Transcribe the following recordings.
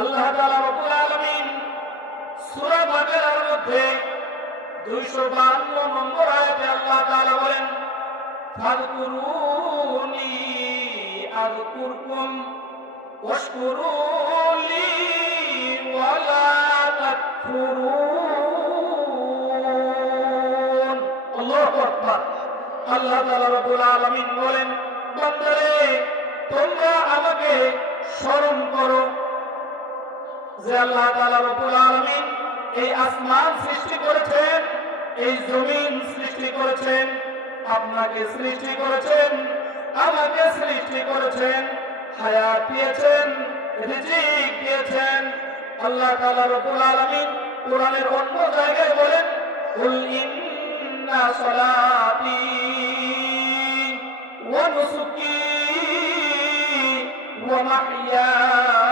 আল্লাহ তাআলা রব্বুল আলামিন সূরা বাকারার মধ্যে 252 নম্বর আয়াতে আল্লাহ তাআলা বলেন ফাযকুরুনি আযকুরকুম ওয়াশকুরু লি ওয়ালা তাকফুরুন। আল্লাহু আকবার। আল্লাহ তাআলা রব্বুল আলামিন বলেন, বান্দারে, তোমরা আমাকে স্মরণ করো যে আল্লাহ তাআলা রব্বুল আলামিন এই আসমান সৃষ্টি করেছেন, এই জমিন সৃষ্টি করেছেন, আপনাকে সৃষ্টি করেছেন, আমাকে সৃষ্টি করেছেন, হায়াত দিয়েছেন, রিজিক দিয়েছেন। আল্লাহ তাআলা রব্বুল আলামিন কোরআনের অন্য জায়গায় বলেন কুল ইন্না সলাতি ওয়া নুসুকি ওয়া মাহইয়ায়া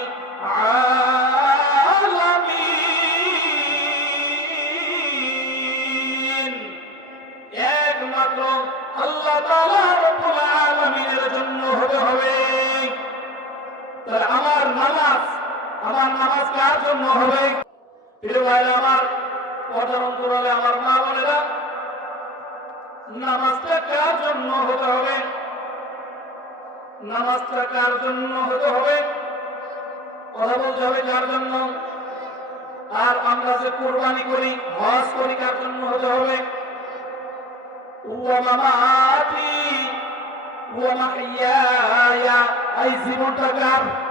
কার জন্য হবে। প্রিয় ভাইরা আমার কথার অন্তরালে আমার মা বোনেরা, নামাজটা কার জন্য হতে হবে? নামাজটা কার জন্য হতে হবে? কথা বলতে হবে কার জন্য? আর আমরা যে কোরবানি করি, হজ করি, কার জন্য হতে হবে? জীবনটা কার?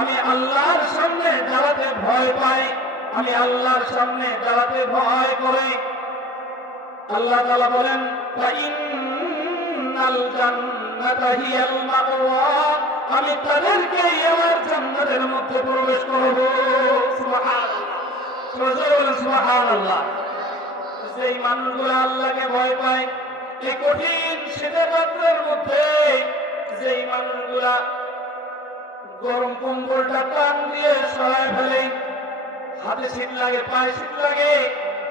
আমি আল্লাহর সামনে দাঁড়াতে ভয় পাই। আমি আল্লাহর সামনে দাঁড়াতে ভয় করে। আল্লাহ তালা বলেন আমি তাদেরকে আমার জান্নাতের মধ্যে প্রবেশ করব। সেই মানুষগুলো আল্লাহকে ভয় পায়, এই কঠিন শীতের মধ্যে। যেই মানুষগুলা গরম কম্বলটা টান দিয়ে সরায় ফেলে। হাতে শীত লাগে, পায়ে শীত লাগে,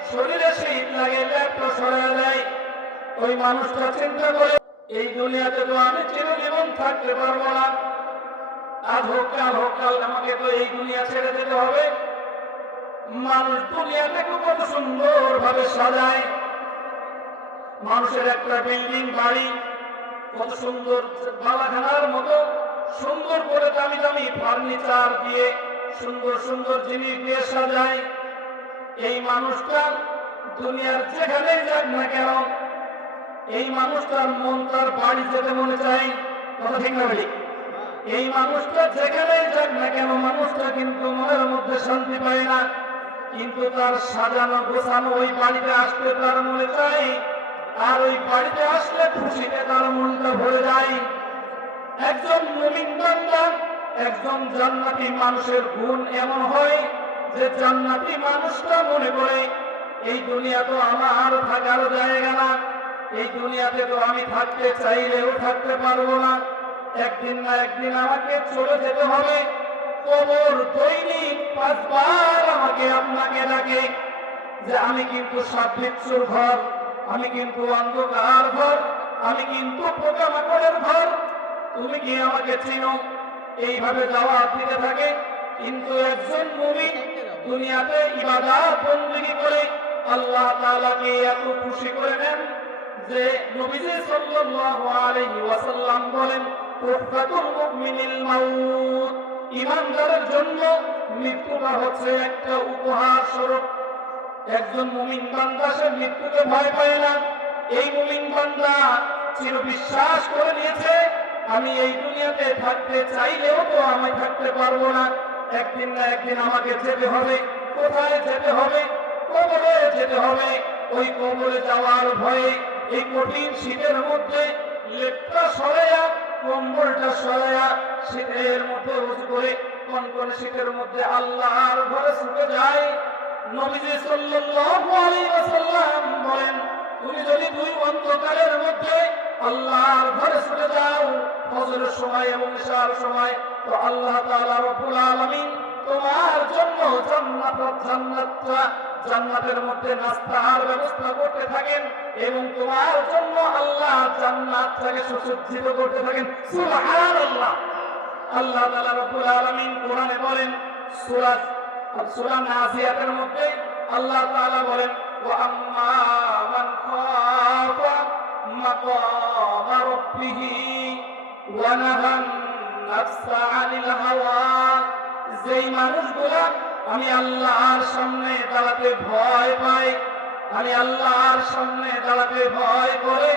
শরীরে শীত লাগে, ল্যাপটা সরায় দেয়। ওই মানুষটা চিন্তা করে, এই দুনিয়াতে তো আমি চিরজীবন থাকতে পারব না। আজ হোক, কাল হোক, কাল আমাকে তো এই দুনিয়া ছেড়ে দিতে হবে। মানুষ দুনিয়াটাকে কত সুন্দর ভাবে সাজায়। মানুষের একটা বিল্ডিং, বাড়ি, কত সুন্দর বালাখানার মতো। সুন্দর করে দামি দামি ফার্নিচার দিয়ে সুন্দর সুন্দর জিনিস দিয়ে সাজায়। এই মানুষটা দুনিয়ার যেখানেই যাক না কেন, এই মানুষটার মন তার বাড়ি যেতে মনে চায়। কথা ঠিক না বলি এই মানুষটা যেখানেই যাক না কেন, মানুষটা কিন্তু মনের মধ্যে শান্তি পায় না। কিন্তু তার সাজানো গোছানো ওই বাড়িতে আসতে তার মনে চায়। আর ওই বাড়িতে আসলে খুশিতে তার মনটা ভরে যায়। একজন মুমিন বান্দা, একজন জান্নাতি মানুষের গুণ এমন হয় যে জান্নাতি মানুষটা মনে করে, এই দুনিয়া তো আমার থাকার জায়গা না, এই দুনিয়াতে তো আমি থাকতে চাইলেও থাকতে পারব না। একদিন না একদিন আমাকে চলে যেতে হবে। কবর দৈনিক পাঁচবার আমাকে আপনাকে ডাকে যে আমি কিন্তু সব ঘর, আমি কিন্তু অন্ধকার ঘর, আমি কিন্তু পোকামাকড়ের ঘর তুমি কি আমাকে চিনো। এইভাবে জবাব দিতে থাকে। কিন্তু একজন মুমিন দুনিয়াতে ইবাদত বন্দী করে, আল্লাহ তাআলাকে এত খুশি করে নেন যে নবীজি সাল্লাল্লাহু আলাইহি ওয়াসাল্লাম বলেন তুহফাতুল মুমিনিল মাউত। ইমানদারের জন্য মৃত্যুটা হচ্ছে একটা উপহার স্বরূপ। একজন মুমিন বান্দা, সে মৃত্যুকে ভয় পায় না। এই মুমিন বান্দা চির বিশ্বাস করে নিয়েছে আমি এই দুনিয়াতে থাকতে চাইলেও তো আমি থাকতে পারব না। একদিন না একদিন আমাকে যেতে হবে। কোথায় যেতে হবে? কবরে যেতে হবে। ওই কবরে যাওয়ার ভয়ে এই কঠিন শীতের মধ্যে লেপটা সরাইয়া, কম্বলটা সরাইয়া শীতের মধ্যে উঁচু করে কনকন শীতের মধ্যে আল্লাহর ঘরে ছুটে যায়। নবীজি সাল্লাল্লাহু আলাইহি ওয়াসাল্লাম বলেন, তুমি যদি দুই অন্ধকারের মধ্যে আল্লাহর ঘরে ছুটে যাও। ফজরের সময় এবং ইশার সময়। তো আল্লাহ তাআলা রব্বুল আলামিন তোমার জন্য জান্নাত জান্নাতটা জান্নাতের মধ্যে নাস্তার ব্যবস্থা করতে থাকেন এবং তোমার জন্য আল্লাহ জান্নাতটাকে সুসজ্জিত করতে থাকেন। সুবহানাল্লাহ। আল্লাহ তাআলা রব্বুল আলামিন কোরআনে বলেন, সূরা সূরা নাজিয়াতের মধ্যে আল্লাহ তাআলা বলেন, ওয়া আম্মা মান খাফা মাকাম রাব্বিহি ওয়া নাহান নাফসা আনিল হাওয়া যেই মানুষগুলা, আমি আল্লাহর সামনে দাঁড়াতে ভয় পাই, আমি আল্লাহর সামনে দাঁড়াতে ভয় করে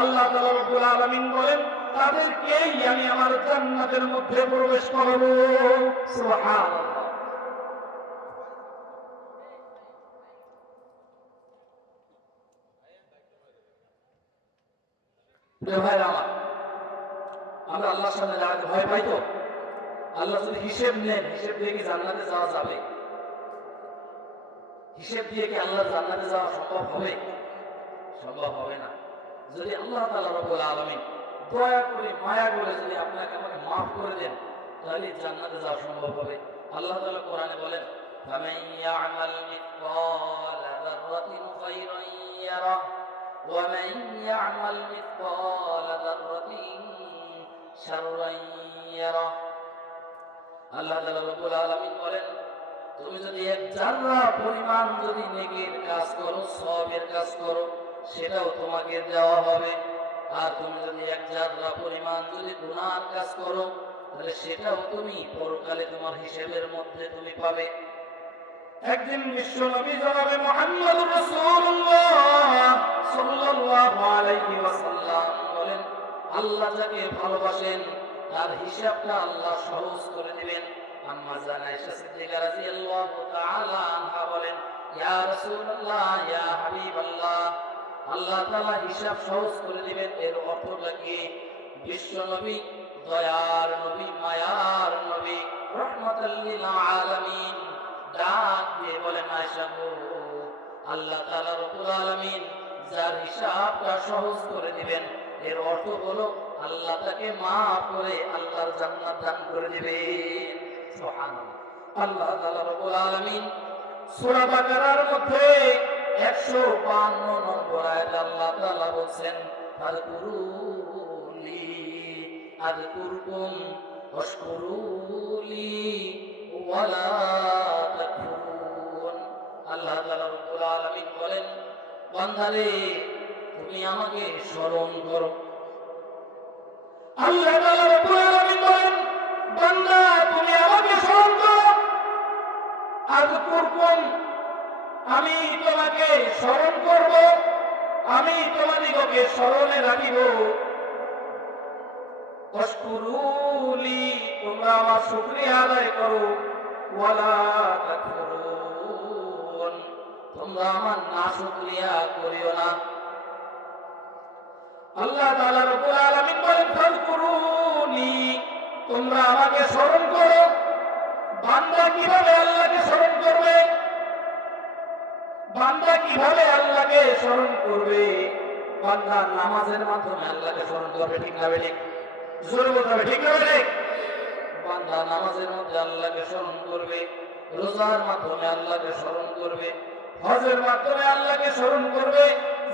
আল্লাহু আলামিন বলেন, তাদেরকেই আমি আমার জান্নাতের মধ্যে প্রবেশ করাবো। সুবহানাল্লাহ। প্রিয় ভাইরা আমার আমরা আল্লাহর সামনে দাঁড়াতে ভয় পাই তো আল্লাহ যদি হিসেব নেন হিসেব দিয়ে কি জান্নাতে যাওয়া যাবে হিসেব দিয়ে কি আল্লাহর জান্নাতে যাওয়া সম্ভব হবে সম্ভব হবে না যদি আল্লাহ তাআলা রব্বুল আলামিন দয়া করে মায়া করে যদি আপনাকে আমাকে মাফ করে দেন তাহলে জান্নাতে যাওয়া সম্ভব হবে আল্লাহ তাআলা কোরআনে বলেন فمن يعمل مثقال ذرة خيرا يره ومن يعمل مثقال ذرة شرا يره আল্লাহ তাআলা রব্বুল আলামিন বলেন তুমি যদি এক জাররা পরিমাণ যদি নেকির কাজ করো সবের কাজ করো সেটাও তোমাকে দেওয়া হবে আর তুমি যদি এক জাররা পরিমাণ যদি গুনার কাজ করো তাহলে সেটাও তুমি পরকালে তোমার হিসেবের মধ্যে তুমি পাবে একদিন বিশ্ব নবী জনাবে মুহাম্মদুর রাসূলুল্লাহ সাল্লাল্লাহু আলাইহি ওয়াসাল্লাম বলেন, আল্লাহ যাকে ভালোবাসেন, তার হিসাবটা আল্লাহ সহজ করে দিবেন। আম্মা জান সিদ্দিকা রাদিয়াল্লাহু তাআলা আনহা বলেন, ইয়া রাসূলুল্লাহ, ইয়া হাবিবাল্লাহ, আল্লাহ তাআলা হিসাব সহজ করে দিবেন। এর অর্থটা কি? বিশ্ব নবী, দয়ার নবী, মায়ার নবী, রহমাতাল লিল আলামিন। ডাক দিয়ে বলেন আয়েশা গো, আল্লাহ তাআলা রব্বুল আলামিন যার হিসাবটা সহজ করে দিবেন, এর অর্থ হলো আল্লাহ তাকে মাফ করে আল্লাহর জান্নাত দান করে দিবেন। সুবহানাল্লাহ। আল্লাহ তাআলা রব্বুল আলামিন সূরা বাকারার মধ্যে 152 নম্বর আয়াতে আল্লাহ তাআলা বলেন আযকুরুনি আযকুরকুম ওয়াশকুরুলি ওয়ালা তাকফুরুন আল্লাহ তাআলা রব্বুল তুমি আমাকে স্মরণ করো। আল্লাহ তাআলা আমি তোমাকে স্মরণ করব, আমি তোমাদিগকে স্মরণে রাখিব। অস্কুরুলি তোমরা আমার শুকরিয়া আদায় করো। তোমরা আমার না শুকরিয়া করিও না। আল্লাহ তাআলা রব্বুল আলামিন বলেন, ফাজকুরুনি, তোমরা আমাকে স্মরণ করো। বান্দা কীভাবে আল্লাহকে স্মরণ করবে? বান্দা কীভাবে আল্লাহকে স্মরণ করবে? বান্দা নামাজের মাধ্যমে আল্লাহকে স্মরণ করবে, ঠিক না ঠিক জোরে বলতে ঠিক না ঠিক বান্দা নামাজের মধ্যে আল্লাহকে স্মরণ করবে, রোজার মাধ্যমে আল্লাহকে স্মরণ করবে, হজের মাধ্যমে আল্লাহকে স্মরণ করবে,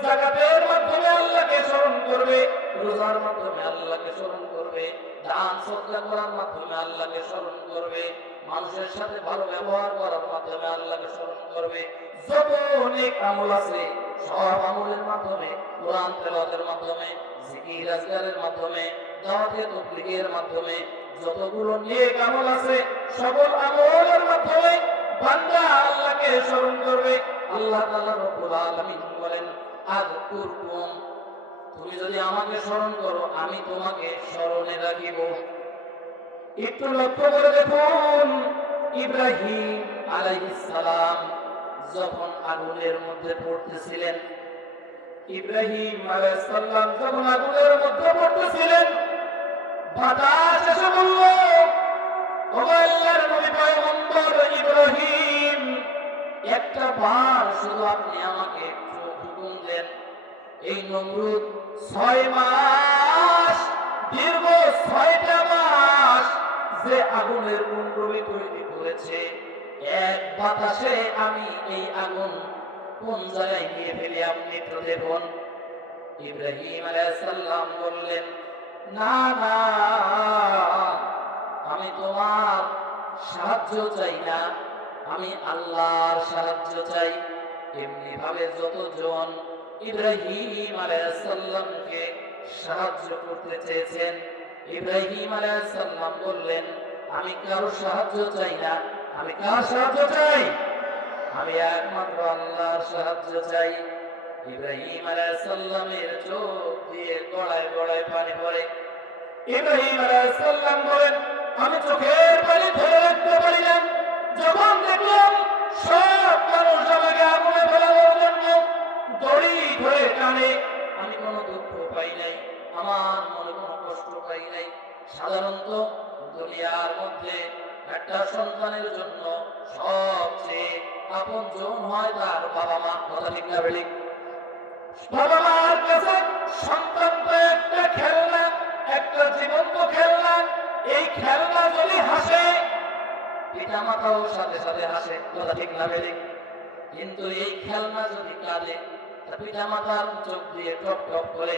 জাকাতের মাধ্যমে আল্লাহকে স্মরণ করবে, রোজার মাধ্যমে আল্লাহকে স্মরণ করবে, দান সজ্জা করার মাধ্যমে আল্লাহকে স্মরণ করবে, মানুষের সাথে ভালো ব্যবহার করার মাধ্যমে আল্লাহকে স্মরণ করবে। যত অনেক আমল আছে, সব আমলের মাধ্যমে, কোরআন তেলাওয়াতের মাধ্যমে, জিকির আজগারের মাধ্যমে, দাওয়াতে তবলিগের মাধ্যমে যতগুলো নেক আমল আছে, সকল আমলের মাধ্যমে বান্দা আল্লাহকে স্মরণ করবে। আল্লাহ তাআলা রব্বুল আলামিন বলেন, আযকুরকুম তুমি যদি আমাকে স্মরণ করো, আমি তোমাকে স্মরণে রাখিব। একটু লক্ষ্য করে দেখুন, ইব্রাহিম আলাইহিস সালাম যখন আগুনের মধ্যে পড়তেছিলেন, ইব্রাহিম আলাইহিস সালাম যখন আগুনের মধ্যে পড়তেছিলেন বাতাস এসে বলল ও আল্লাহর নবী পয়গম্বর ইব্রাহিম, একটা বার আপনি আমাকে একটু হুকুম এই নমরুদ ছয় মাস, দীর্ঘ ছয়টা মাস যে আগুনের কুণ্ডলী তৈরি করেছে, এক বাতাসে আমি এই আগুন কোন জায়গায় নিয়ে ফেলে আপনি একটু দেখুন। ইব্রাহিম আলাইসাল্লাম বললেন না না, আমি তোমার সাহায্য চাই না। আমি আল্লাহর সাহায্য চাই। এমনি ভাবে যতজন ইব্রাহিম আলাইসাল্লামকে সাহায্য করতে চেয়েছেন, ইব্রাহিম আলাইসাল্লাম বললেন, আমি কারও সাহায্য চাই না। আমি কার সাহায্য চাই? আমি একমাত্র আল্লাহর সাহায্য চাই। ইব্রাহিম আলাইসাল্লামের চোখ দিয়ে গড়ায় গড়ায় পানি পড়ে। ইব্রাহিম আলাইসাল্লাম বলেন, আমি চোখের পানি ধরে রাখতে পারি না যখন দেখলাম সব মানুষ আমাকে আগুনে ফেলানোর জন্য দড়ি ধরে টানে, আমি কোনো দুঃখ পাই নাই, আমার মনে কোনো কষ্ট পাই নাই। সাধারণত দুনিয়ার মধ্যে একটা সন্তানের জন্য সবচেয়ে আপন জন হয় তার বাবা মা কথা ঠিক না কাছে একটা একটা জীবন্ত এই খেলনা যদি হাসে, পিতা সাথে সাথে হাসে না কিন্তু এই খেলনা যদি মাতার চোখ টপ করে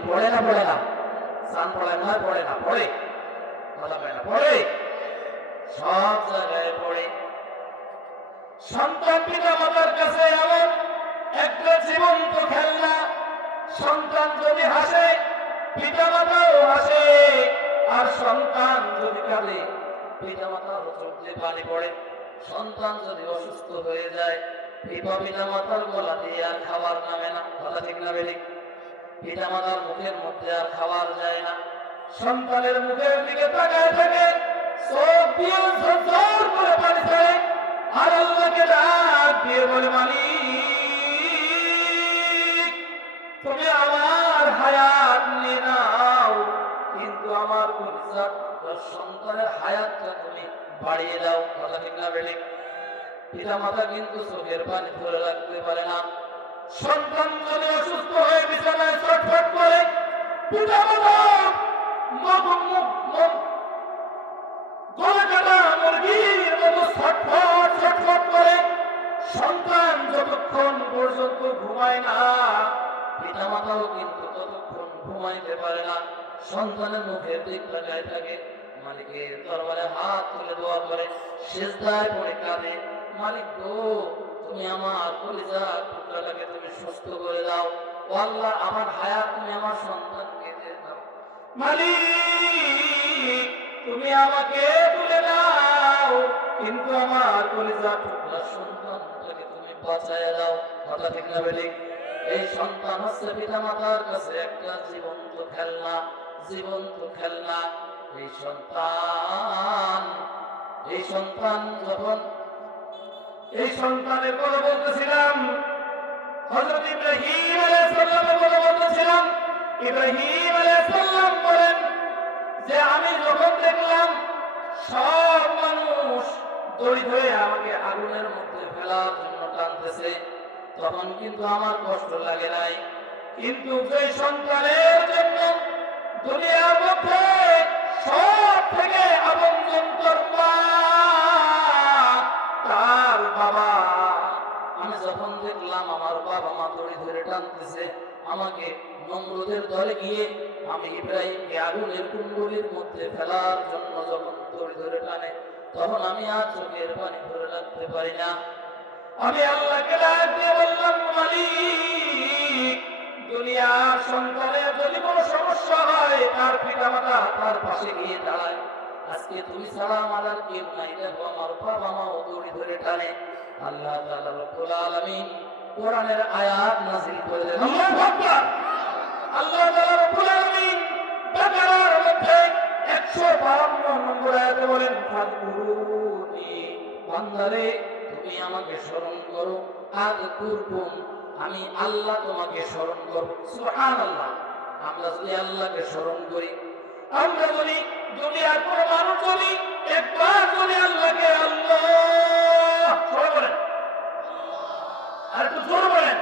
পড়ে না না? স্নান পড়ে না পড়ে না না সব জায়গায় পড়ে। সন্তান পিতা মাতার কাছে এমন একটা জীবন্ত খেলনা। সন্তান যদি হাসে পিতা মাতাও হাসে, আর সন্তান যদি কাঁদে পিতা মাতার চোখ পানি পড়ে। সন্তান যদি অসুস্থ হয়ে যায়, পিতা পিতা মাতার গলা দিয়ে আর খাবার নামে না। কথা ঠিক না বেলি? পিতা মাতার মুখের মধ্যে আর খাবার যায় না। সন্তানের মুখের দিকে তাকায় থাকে চোখ দিয়ে ঝরঝর করে পানি ছাড়ে আর আল্লাহকে ডাক দিয়ে বলে, মালিক তুমি আমার হায়াত নিয়ে নাও কিন্তু আমার টুকরা সন্তানের হায়াতটা তুমি বাড়িয়ে দাও। কথা ঠিক না বেলে পিতা মাতা কিন্তু চোখের পানি ধরে রাখতে পারে না। সন্তান যদি অসুস্থ হয়ে বিছানায় ছটফট করে পিতা মাতা গলা কাটা, মুরগির মতো ছটফট ছটফট করে, সন্তান যতক্ষণ পর্যন্ত ঘুমায় না পিতা মাতাও কিন্তু ততক্ষণ ঘুমাইতে পারে না সন্তানের মুখের দিক লাগায় থাকে, মালিকের দরবারে হাত তুলে দোয়া করে শেষদায় পড়ে কাঁদে। মালিক গো, তুমি আমার কলিজা টুকরাটাকে তুমি সুস্থ করে দাও। ও আল্লাহ, আমার হায়াত তুমি আমার সন্তানকে দিয়ে দাও। মালিক, তুমি আমাকে তুলে দাও, কিন্তু আমার কলিজা টুকরা সন্তানটাকে তুমি বাঁচায় দাও। কথা ঠিক না বেলি এই সন্তান হচ্ছে পিতা মাতার কাছে একটা জীবন্ত খেলনা জীবন্ত খেলনা। এই সন্তান এই সন্তান যখন, এই সন্তানের কথা বলতেছিলাম, হযরত ইব্রাহিম আলাইহিস সালামের কথা বলতেছিলাম, ইব্রাহিম আলাইহিস সালাম বলেন যে আমি যখন দেখলাম সব মানুষ দড়ি ধরে আমাকে আগুনের মধ্যে ফেলার জন্য টানতেছে তখন কিন্তু আমার কষ্ট লাগে নাই। কিন্তু যে সন্তানের জন্য দুনিয়ার মধ্যে সব থেকে তোর তার বাবা। আমি যখন দেখলাম আমার বাবা মা দড়ি ধরে টানতেছে, আমাকে নমরুদের দলে গিয়ে আমি ইব্রাহিমকে আগুনের কুণ্ডলির মধ্যে ফেলার জন্য যখন দড়ি ধরে টানে, তখন আমি আর চোখের পানি ধরে রাখতে পারি না। আমি আল্লাহকে ডাক বললাম, মালিক, দুনিয়ার সন্তানের যদি কোনো সমস্যা হয়, তার পিতামাতা তার পাশে গিয়ে দাঁড়ায়। আজকে তুমি ছাড়া আমার আর কেউ নাই, দেখো আমার বাবা মাও দড়ি ধরে টানে। আল্লাহ তাআলা রব্বুল আলামিন কোরআনের আয়াত নাযিল করে দেন। আল্লাহু আকবার! আল্লাহ তাআলা রব্বুল আলামিন বাকারার মধ্যে 152 নম্বর আয়াতে বলেন, ফাদকুরুনি, বান্দারে তুমি আমাকে স্মরণ করো। আজ কুরকুম আমি আল্লাহ তোমাকে স্মরণ করব। সুবহানাল্লাহ। আমরা যদি আল্লাহকে স্মরণ করি, আমরা বলি দুনিয়ার কোনো মানুষ যদি একবার যদি আল্লাহকে আল্লাহ, সবাই বলেন। আর একটু জোর বলেন।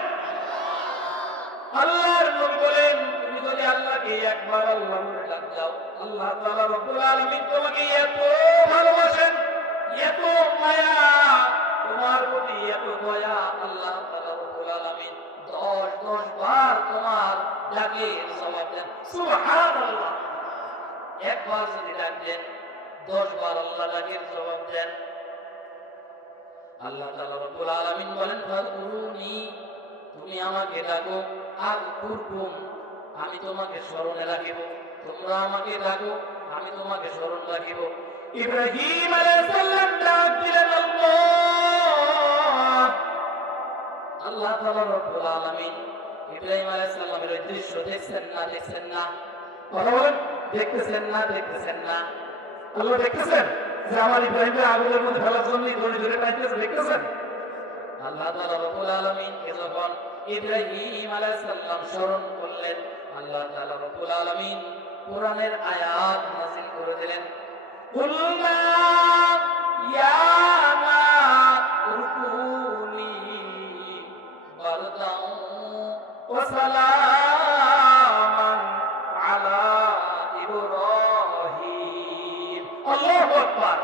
আল্লাহর নবী বলেন, তুমি যদি আল্লাহকে একবার আল্লাহ বলে ডাক দাও, আল্লাহ তাআলা রব্বুল আলামিন তোমাকে এত ভালোবাসেন, এত মায়া তোমার প্রতি এত দয়া আল্লাহ আলামিন 10 10 বার তোমার ডাকে দেন। সুবহানাল্লাহ। একবার যদি ডাক দেন 10 বার আল্লাহ দেন। আল্লাহ তাআলা আলামিন বলেন তুমি আমাকে ডাকো আর কুরকুম আমি তোমাকে স্মরণে রাখিব। তোমরা আমাকে ডাকো, আমি তোমাকে স্মরণ রাখিব। ইব্রাহিম আলাইহিস সালাম ডাক দিলেন, আল্লাহ! আল্লাহ রব্বুল আলামিন ইব্রাহিম আলাইহিস সালামের দেখছেন না দেখছেন না? দেখতেছেন না দেখতেছেন না? আল্লাহ দেখতেছেন যে আমার ইব্রাহিমকে আগুনের মধ্যে ফেলার ধরে ধরে দেখতেছেন? আল্লাহ তাআলা রব্বুল আলামিন কে যখন ইব্রাহিম আলাইহিস সালাম স্মরণ করলেন, আল্লাহ তাআলা রব্বুল আলামিন কোরআনের আয়াত নাযিল করে দিলেন। কুল্লা ইয়া মা وسلاما على إبراهيم الله أكبر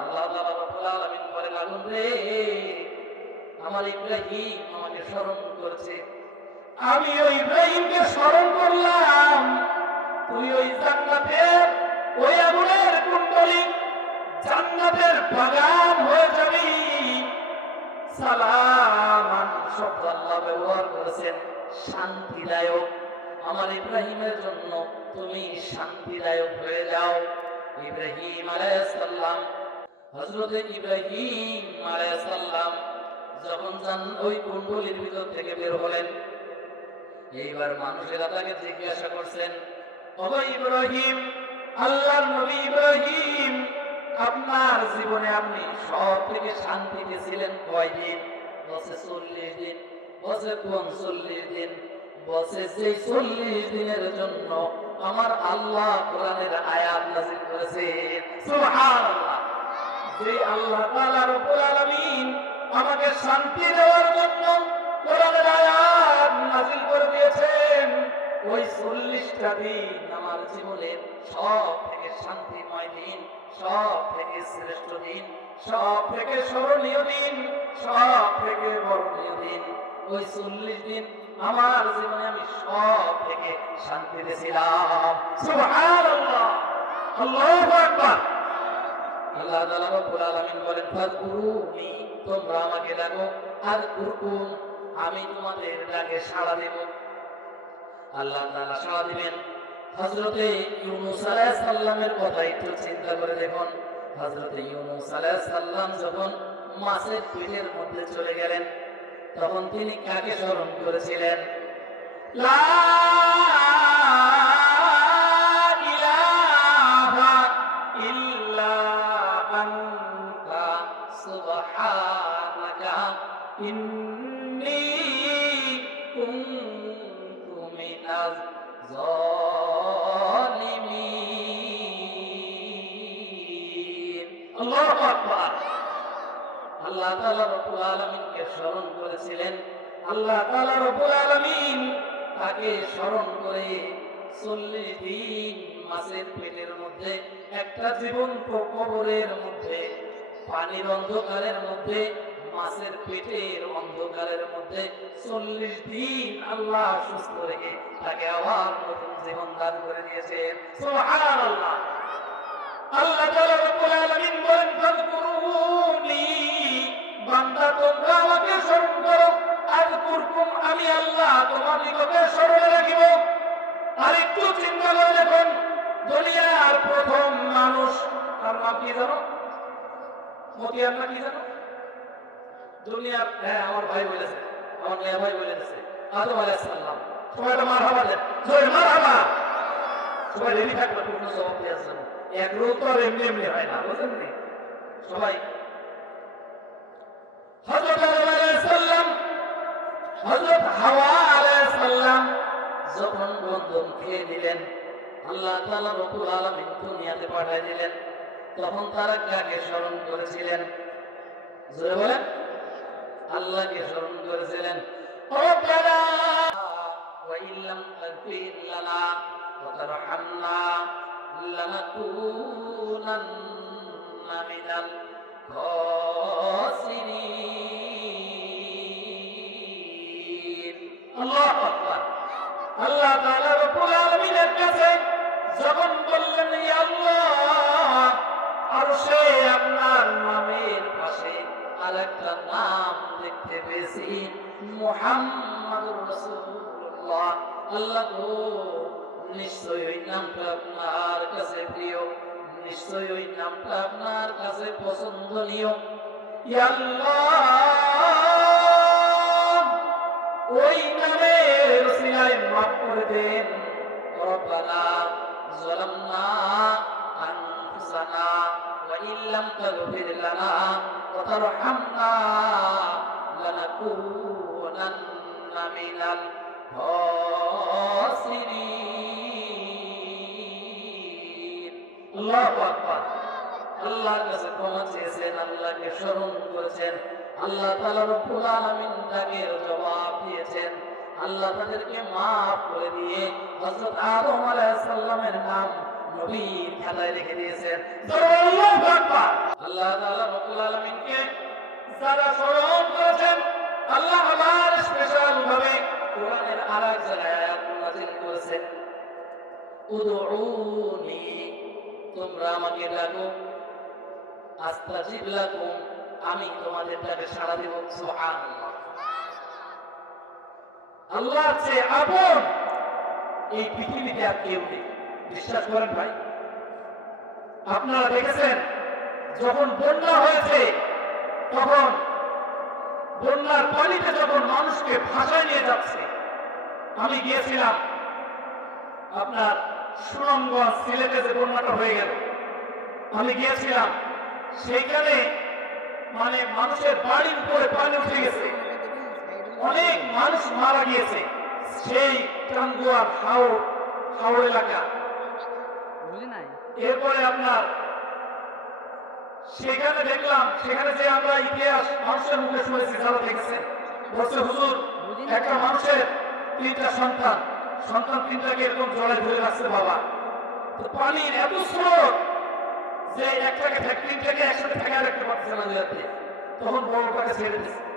আল্লাহ তাআলা রব্বুল আলামিন বলেন আগুন রে আমার ইব্রাহিম আমাকে স্মরণ করেছে আমি ওই ইব্রাহিমকে স্মরণ করলাম শান্তিদায়ক। আমার ইব্রাহিমের জন্য তুমি শান্তিদায়ক হয়ে যাও। ইব্রাহিম আলাইসাল্লাম হজরত ইব্রাহিম আলাইসাল্লাম যখন যান ওই কুণ্ডলীর ভিতর থেকে বের হলেন, এইবার মানুষেরা তাকে জিজ্ঞাসা করছেন ও ইব্রাহিম, আল্লাহর নবী ইব্রাহিম, আপনার জীবনে আপনি সব থেকে শান্তিতে ছিলেন কয়দিন? বসে চল্লিশ দিন। বসে পঞ্চল্লিশ দিন? বসে সেই চল্লিশ দিনের জন্য আমার আল্লাহ কোরআনের আয়াত নাজিল করেছে। যে আল্লাহ তাআলা রব্বুল আলামিন আমাকে শান্তি দেওয়ার জন্য কোরআনের আয়াত নাযিল করে দিয়েছেন, ওই চল্লিশটা দিন আমার জীবনের সব থেকে শান্তিময় দিন সব থেকে শ্রেষ্ঠ দিন সব থেকে স্মরণীয় দিন সব থেকে বরণীয় দিন। ওই চল্লিশ দিন আমার জীবনে আমি সব থেকে শান্তিতে ছিলাম আল্লাহু তাআলা রব্বুল আলামিন বলেন ফাযকুরুনি তোমরা আমাকে ডাকো আর কুরকুম আমি তোমাদের ডাকে সাড়া দেব। আল্লাহ তাআলা সাড়া দিবেন। হযরতে ইউনূস আলাইহিস সালামের কথা একটু চিন্তা করে দেখুন। হযরতে ইউনূস আলাইহিস সালাম যখন মাছের পেটের মধ্যে চলে গেলেন তখন তিনি কাকে স্মরণ করেছিলেন? লা ইলাহা ইল্লা আনতা আল্লাহ তাআলা রব্বুল আলামিনকে স্মরণ করেছিলেন। আল্লাহ তাআলা রব্বুল আলামিন তাকে স্মরণ করে চল্লিশ দিন মাছের পেটের মধ্যে, একটা জীবন্ত কবরের মধ্যে, পানির অন্ধকারের মধ্যে, মাছের পেটের অন্ধকারের মধ্যে চল্লিশ দিন আল্লাহ সুস্থ রেখে তাকে আবার নতুন জীবন দান করে দিয়েছেন। সুবহানাল্লাহ। আল্লাহ তাআলা রব্বুল আলামিন বলেন বান্দা, তোমরা আমাকে স্মরণ করো। আযকুরকুম আমি আল্লাহ তোমার নিকটে স্মরণে রাখিব। আর একটু চিন্তা করে দেখুন, দুনিয়ার প্রথম মানুষ তার নাম কি জানো? মতিয়ার না কি জানো? দুনিয়ার হ্যাঁ আমার ভাই বলেছে, আমার মেয়ে ভাই বলেছে, আদম আলাইহিস সালাম সবাই তো মারহাবা দেন। জয় মারহাবা। সবাই রেডি থাকবে, পূর্ণ জবাব দেওয়ার জন্য। এক রোগ তো আর এমনি এমনি হয় না, বুঝলেন সবাই হযরত আদম আলাইহিস সালাম হযরত হাওয়া আলাইহিস সালাম যখন বন্ধন খেয়ে দিলেন আল্লাহ তাআলা রব্বুল আলামিন দুনিয়াতে পাঠিয়ে দিলেন তখন তারা কাকে স্মরণ করেছিলেন জোরে বলেন আল্লাহকে স্মরণ করেছিলেন ربنا وإن لم تغفر لنا وترحمنا لنكونن من الخاسرين আল্লাহু আকবার আল্লাহ তাআলা রব্বুল আলামিনের কাছে যখন বললেন, ইয়া আল্লাহ, আরশে আপনার নামের পাশে আরেকটা নাম দেখতে পেয়েছি, মুহাম্মাদুর রাসূলুল্লাহ। আল্লাহ গো নিশ্চয়ই ওই নামটা আপনার কাছে প্রিয়, নিশ্চয়ই ওই নামটা আপনার কাছে পছন্দনীয়। ইয়া আল্লাহ ওই নামের ওসিলায় মাফ করে দেন। রব্বানা যালামনা আনফুসানা ওয়া ইল্লাম তাগফির লানা ওয়া তারহামনা লানাকুনান্না মিনাল খাসিরিন। আল্লাহু আকবার। আল্লাহর কাছে ক্ষমা চেয়েছেন, আল্লাহকে স্মরণ করেছেন। আল্লাহ তাআলা রব্বুল আলামিন তাকে জবাব দিয়েছেন। আল্লাহ তাদেরকে মাফ করে দিয়ে হযরত আদম আলাইহিস সালামের নাম নবীর খাতায় লিখে দিয়েছেন। আল্লাহু আকবার। আল্লাহ তাআলা রব্বুল আলামিনকে যারা স্মরণ করেছেন, আল্লাহ আবার স্পেশাল ভাবে কোরআনের আরেক জায়গায় আয়াত নাযিল করেছেন। উদউনি, তোমরা আমাকে ডাকো, আস্তাজিব লাকুম। আমি তোমাদের ডাকে সাড়া দেব, সুবহানাল্লাহ। আল্লাহর চেয়ে আপন এই পৃথিবীতে আর কেউ নেই। বিশ্বাস করেন ভাই, আপনারা দেখেছেন, যখন বন্যা হয়েছে, তখন বন্যার পানিতে যখন মানুষকে ভাসায় নিয়ে যাচ্ছে, আমি গিয়েছিলাম, আপনার সুনামগঞ্জ সিলেটে যে বন্যাটা হয়ে গেল, আমি গিয়েছিলাম, সেইখানে মানে মানুষের বাড়ির উপরে পানি উঠে গেছে। অনেক মানুষ মারা গিয়েছে। সেই টাঙ্গুয়ার হাওড় হাওড় এলাকা। এরপরে আপনার সেখানে দেখলাম সেখানে যে আমরা ইতিহাস মানুষের মুখে শুনেছি যারা দেখেছেন বলছে হুজুর একটা মানুষের তিনটা সন্তান। সন্তান তিনটাকে এরকম জলে ধরে রাখছে বাবা। তো পানির এত স্রোত যে একটাকে ঠেক- তিনটাকে একসাথে ঠেকে রাখতে পারছে না নদীতে তখন বড়টাকে ছেড়ে দিচ্ছে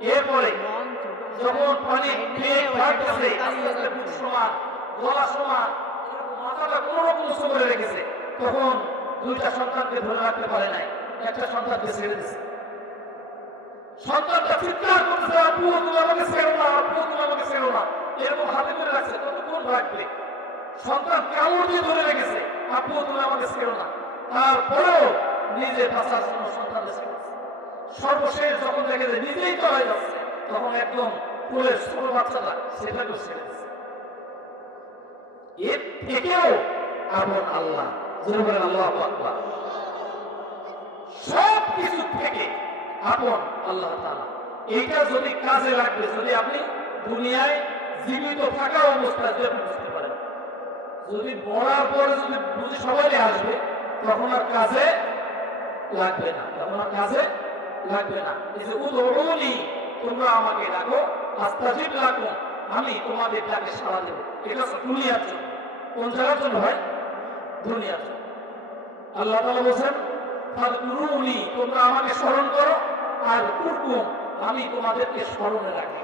এরপরে যখন পানি বুক সমান, গলা সমান মাথাটা কোনো রকম উঁচু করে রেখেছে, তখন দুইটা সন্তানকে ধরে রাখতে পারে নাই, একটা সন্তানকে ছেড়ে দিছে সন্তানটা চিৎকার করতেছে, আপু, তুমি আমাকে ছেড়ো না, আপু, তুমি আমাকে ছেড়ো না। এরকম হাতে করে রাখছে কতক্ষণ রাখবে। সন্তান কামড় দিয়ে ধরে রেখেছে, আপু, তুমি আমাকে ছেড়ো না। তারপরেও নিজে বাঁচার জন্য দিছে। সর্বশেষ যখন দেখে যে নিজেই তলায় যাচ্ছে, তখন একদম ফুলের ছোট বাচ্চাটা সেটাকেও ছেড়ে এর থেকেও আপন আল্লাহ। জোরে আল্লাহ আকবার। সব কিছু থেকে আপন আল্লাহ তাআলা। এইটা যদি কাজে লাগবে, যদি আপনি দুনিয়ায় জীবিত থাকা অবস্থায় যদি বুঝতে পারেন। যদি মরার পরে যদি বুঝে সবাই আসবে তখন আর কাজে লাগবে না। তখন আর কাজে লাগবে না। এই যে তোমরা আমাকে ডাকো, আস্তাজিব লাকুম, আমি তোমাদের ডাকে সাড়া দেবো। এটা দুনিয়ার জন্য। কোন জায়গার জন্য ভাই? দুনিয়ার জন্য। আল্লাহ তাআলা বলেন ফাদকুরুনি, তোমরা আমাকে স্মরণ করো, আর কুরকুম, আমি তোমাদেরকে স্মরণে রাখি।